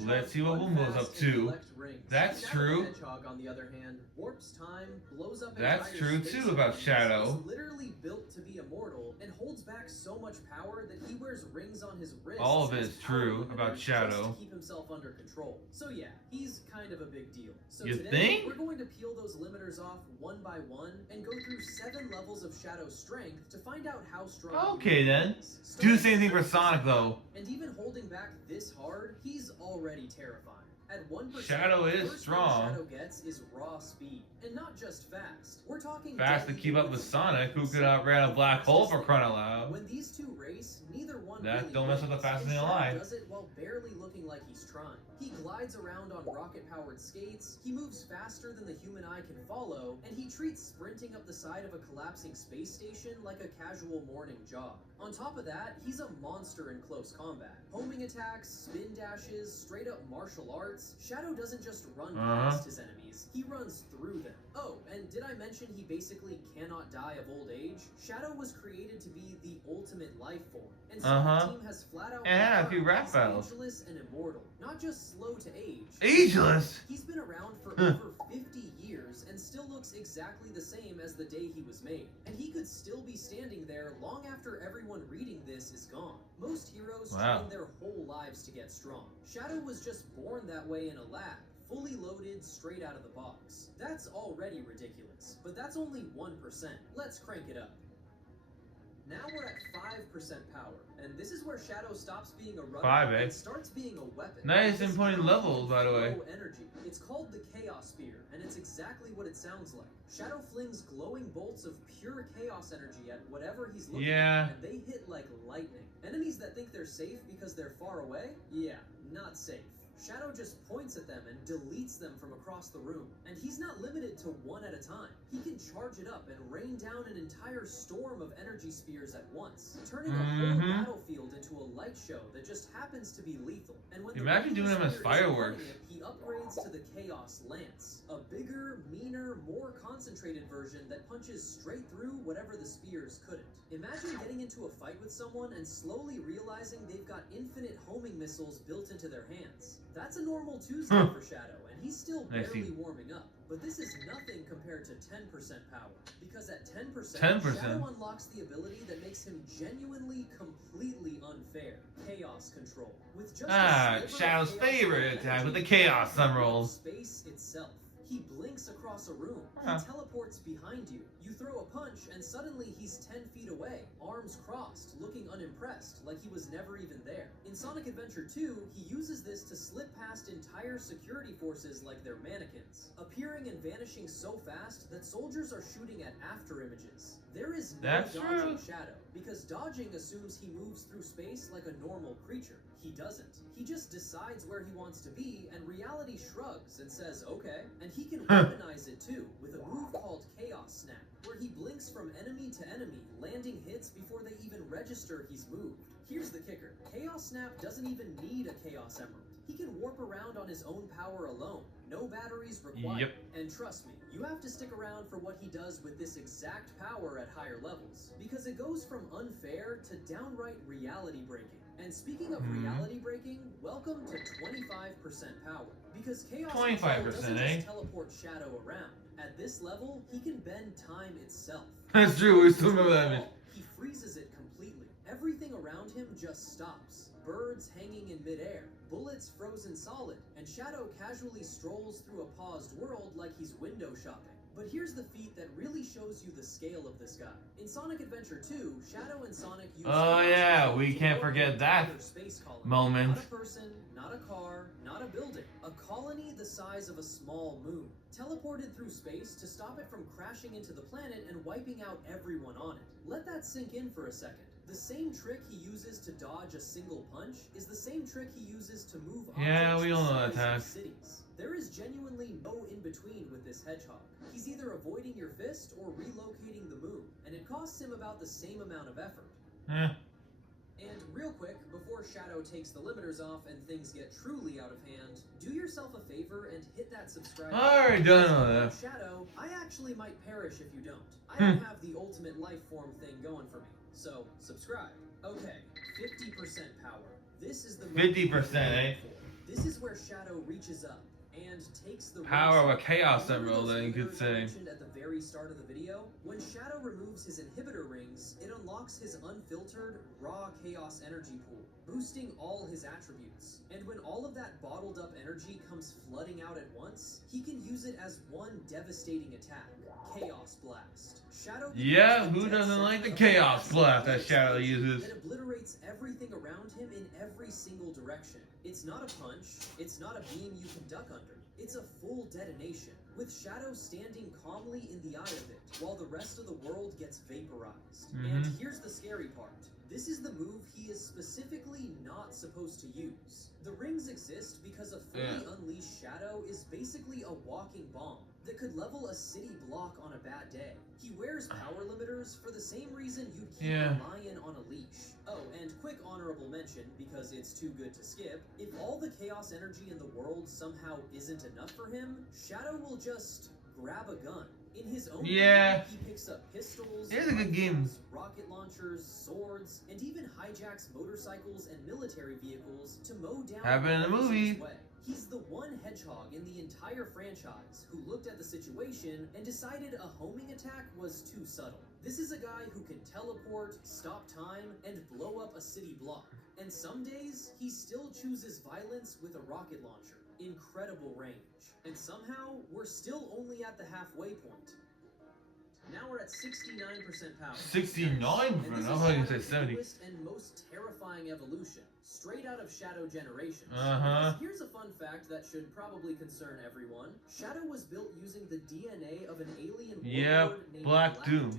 Let's see what Wumbo's up to. That's true. Hedgehog, on the other hand, warps time, blows up That's entire true space too about economies, Shadow. is literally built to be immortal, and holds back so much power that he wears rings on his wrists. All of it as is power true limiters about just Shadow. to keep himself under control. So yeah, he's kind of a big deal. So You today, think? we're going to peel those limiters off one by one and go through 7 levels of Shadow's strength to find out how strong Okay he then. is. Do the Starting same thing at for Sonic though. and even holding back this hard, he's already terrifying. At 1%, Shadow is the first strong. thing Shadow gets is raw speed, and not just fast. We're talking Fast to deadly keep up with hits Sonic, who could that outran a black hole for fastest crying out thing. loud. When these two race, neither one That really don't mess with the wins, fastest and thing Shadow alive. does it while barely looking like he's trying. He glides around on rocket-powered skates, he moves faster than the human eye can follow, and he treats sprinting up the side of a collapsing space station like a casual morning jog. On top of that, he's a monster in close combat. Homing attacks, spin dashes, straight up martial arts. Shadow doesn't just run past his enemies, he runs through them. Oh, and did I mention he basically cannot die of old age? Shadow was created to be the ultimate life form, and so the team has flat out And a few confirmed rap he's battles. ageless and immortal, not just slow to age. Ageless? He's been around for over 50 years and still looks exactly the same as the day he was made. And he could still be standing there long after everyone reading this is gone. Most heroes train their whole lives to get strong. Shadow was just born that way in a lab, fully loaded straight out of the box. That's already ridiculous, but that's only 1%. Let's crank it up. Now we're at 5% power, and this is where Shadow stops being a runner and starts being a weapon. Nice and pointing levels, by the way. Energy. It's called the Chaos Spear, and it's exactly what it sounds like. Shadow flings glowing bolts of pure chaos energy at whatever he's looking at, and they hit like lightning. Enemies that think they're safe because they're far away? Yeah, not safe. Shadow just points at them and deletes them from across the room. And he's not limited to one at a time. He can charge it up and rain down an entire storm of energy spears at once, turning a whole battlefield into a light show that just happens to be lethal. And when imagine doing them as fireworks. He upgrades to the Chaos Lance, a bigger, meaner, more concentrated version that punches straight through whatever the spears couldn't. Imagine getting into a fight with someone and slowly realizing they've got infinite homing missiles built into their hands. That's a normal Tuesday for Shadow, and he's still barely warming up. But this is nothing compared to 10% power, because at 10%, Shadow unlocks the ability that makes him genuinely, completely unfair. Chaos Control. With just Shadow's favorite attack with the Chaos Emerald. Space itself. He blinks across a room. He teleports behind you. You throw a punch, and suddenly he's 10 feet away, arms crossed, looking unimpressed, like he was never even there. In Sonic Adventure 2, he uses this to slip past entire security forces like they're mannequins, appearing and vanishing so fast that soldiers are shooting at after images. There is no dodging Shadow, because dodging assumes he moves through space like a normal creature. He doesn't. He just decides where he wants to be, and reality shrugs and says, okay. And he can weaponize it too, with a move called Chaos Snap, where he blinks from enemy to enemy, landing hits before they even register he's moved. Here's the kicker. Chaos Snap doesn't even need a Chaos Emerald. He can warp around on his own power alone. No batteries required. And trust me, you have to stick around for what he does with this exact power at higher levels, because it goes from unfair to downright reality breaking. And speaking of reality breaking, welcome to 25% power. Because Chaos Control doesn't just teleport Shadow around. At this level, he can bend time itself. That's true, we still remember that image. He freezes it completely. Everything around him just stops. Birds hanging in midair, bullets frozen solid, and Shadow casually strolls through a paused world like he's window shopping. But here's the feat that really shows you the scale of this guy. In Sonic Adventure 2, Shadow and Sonic use we can't forget that space colony. moment. Not a person, not a car, not a building. A colony the size of a small moon, teleported through space to stop it from crashing into the planet and wiping out everyone on it. Let that sink in for a second. The same trick he uses to dodge a single punch is the same trick he uses to move objects we all know that cities. There is genuinely no in-between with this Hedgehog. He's either avoiding your fist or relocating the moon, and it costs him about the same amount of effort. And real quick, before Shadow takes the limiters off and things get truly out of hand, do yourself a favor and hit that subscribe button. Already done all that. Shadow, I actually might perish if you don't. I don't have the ultimate life form thing going for me. So, subscribe. Okay, 50% power. This is the 50%, eh? This is where Shadow reaches up and takes the Power of a rings. Chaos Remember Emerald, those then you could inhibitors I say. mentioned at the very start of the video? When Shadow removes his inhibitor rings, it unlocks his unfiltered, raw chaos energy pool, boosting all his attributes. And when all of that bottled up energy comes flooding out at once, he can use it as one devastating attack, Chaos Blast. Shadow Yeah, who doesn't like the Chaos Blast that Shadow uses? that obliterates everything around him in every single direction. It's not a punch, it's not a beam you can duck under. It's a full detonation, with Shadow standing calmly in the eye of it, while the rest of the world gets vaporized. And here's the scary part. This is the move he is specifically not supposed to use. The rings exist because a fully unleashed Shadow is basically a walking bomb that could level a city block on a bad day. He wears power limiters for the same reason you'd keep a lion on a leash. Oh, and quick honorable mention, because it's too good to skip, if all the chaos energy in the world somehow isn't enough for him, Shadow will just grab a gun. In his own game, he picks up pistols, it's a good game. rocket launchers, swords, and even hijacks motorcycles and military vehicles to mow down Happened in the movie. He's the one Hedgehog in the entire franchise who looked at the situation and decided a homing attack was too subtle. This is a guy who can teleport, stop time, and blow up a city block. And some days, he still chooses violence with a rocket launcher. Incredible range. And somehow, we're still only at the halfway point. Now we're at 69% power. 69%? I thought you said 70. And most terrifying evolution, straight out of Shadow Generations. Here's a fun fact that should probably concern everyone. Shadow was built using the DNA of an alien warlord named Black Doom.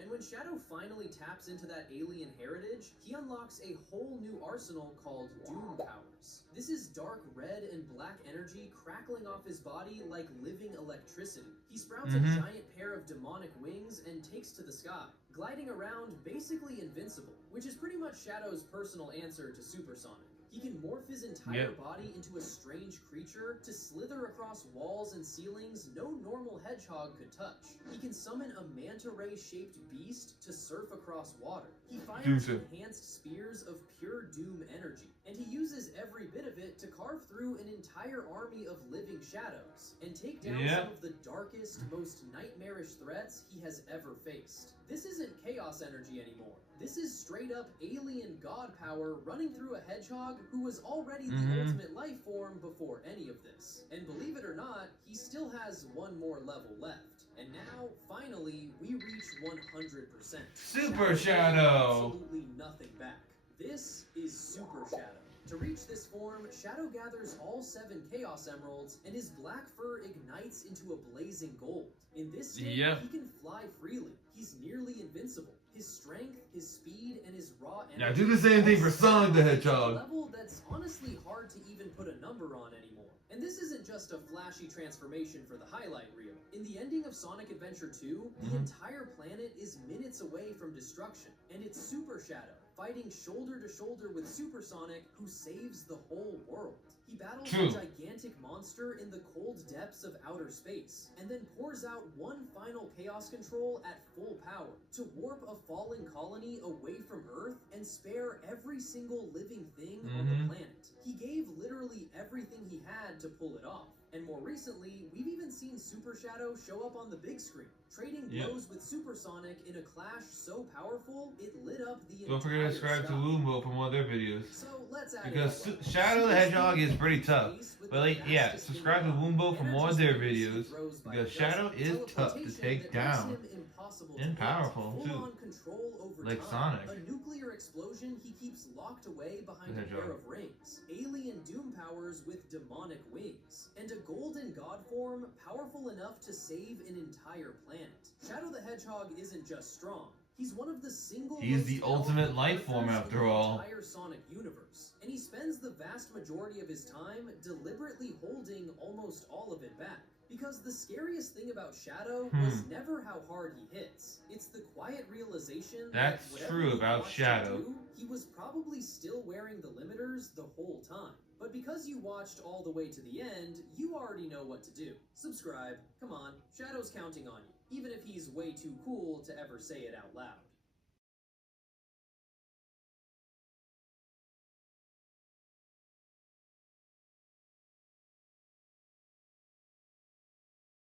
And when Shadow finally taps into that alien heritage, he unlocks a whole new arsenal called Doom powers. This is dark red and black energy crackling off his body like living electricity. He sprouts a giant pair of demonic wings and takes to the sky, gliding around basically invincible, which is pretty much Shadow's personal answer to Supersonic. He can morph his entire body into a strange creature to slither across walls and ceilings no normal hedgehog could touch. He can summon a manta ray-shaped beast to surf across water. He fires enhanced spears of pure doom energy, and he uses every bit of it to carve through an entire army of living shadows and take down some of the darkest, most nightmarish threats he has ever faced. This isn't chaos energy anymore. This is straight up alien god power running through a hedgehog who was already the ultimate life form before any of this. And believe it or not, he still has one more level left. And now, finally, we reach 100%. Super Shadow! Absolutely nothing back. This is Super Shadow. To reach this form, Shadow gathers all 7 Chaos Emeralds, and his black fur ignites into a blazing gold. In this state, he can fly freely. He's nearly invincible. His strength, his speed, and his raw energy... Now do the same thing for Sonic the Hedgehog. A level that's honestly hard to even put a number on anymore. And this isn't just a flashy transformation for the highlight reel. In the ending of Sonic Adventure 2, the entire planet is minutes away from destruction, and it's Super Shadow, fighting shoulder to shoulder with Supersonic, who saves the whole world. He battles a gigantic monster in the cold depths of outer space, and then pours out one final chaos control at full power to warp a fallen colony away from Earth and spare every single living thing on the planet. He gave literally everything he had to pull it off. And more recently, we've even seen Super Shadow show up on the big screen, trading blows with Supersonic in a clash so powerful, it lit up the Don't forget to subscribe to Wumbo for more of their videos. So let's add because Shadow the Hedgehog is pretty tough. But like, subscribe to Wumbo for more of their videos. Because Shadow is tough to take down. And powerful, too. Like Sonic. A nuclear explosion he keeps locked away behind a pair of rings. Alien doom powers with demonic wings. And a golden god form powerful enough to save an entire planet. Shadow the Hedgehog isn't just strong. He's one of the He's the ultimate life form after all. Entire Sonic universe. And he spends the vast majority of his time deliberately holding almost all of it back. Because the scariest thing about Shadow was never how hard he hits. It's the quiet realization that's true about Shadow. He was probably still wearing the limiters the whole time. But because you watched all the way to the end, you already know what to do. Subscribe. Come on, Shadow's counting on you. Even if he's way too cool to ever say it out loud.